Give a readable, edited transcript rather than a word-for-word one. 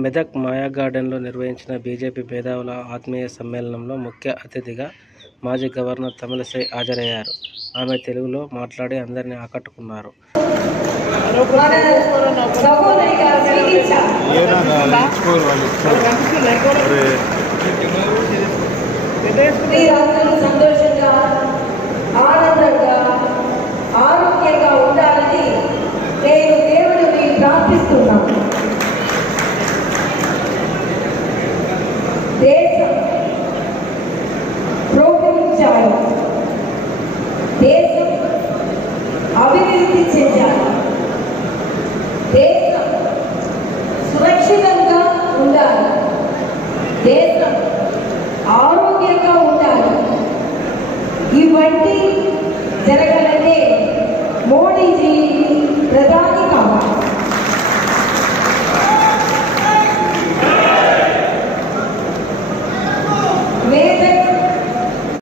మెదక్ మాయా గార్డెన్లో నిర్వహించిన బీజేపీ మేధావుల ఆత్మీయ సమ్మేళనంలో ముఖ్య అతిథిగా మాజీ గవర్నర్ తమిళిసై హాజరయ్యారు. ఆమె తెలుగులో మాట్లాడి అందరినీ ఆకట్టుకున్నారు. సంతోషంగా, ఆనందంగా, ఆరోగ్యంగా ఉండాలని నేను దేవుడిని ప్రార్థిస్తున్నాను. దేశం ప్రోత్సహించాలి, దేశం అభివృద్ధి చెందాలి, దేశం సురక్షితంగా ఉండాలి, దేశం ఆరోగ్యంగా ఉండాలి. ఇవన్నీ జరగాలంటే మోడీజీ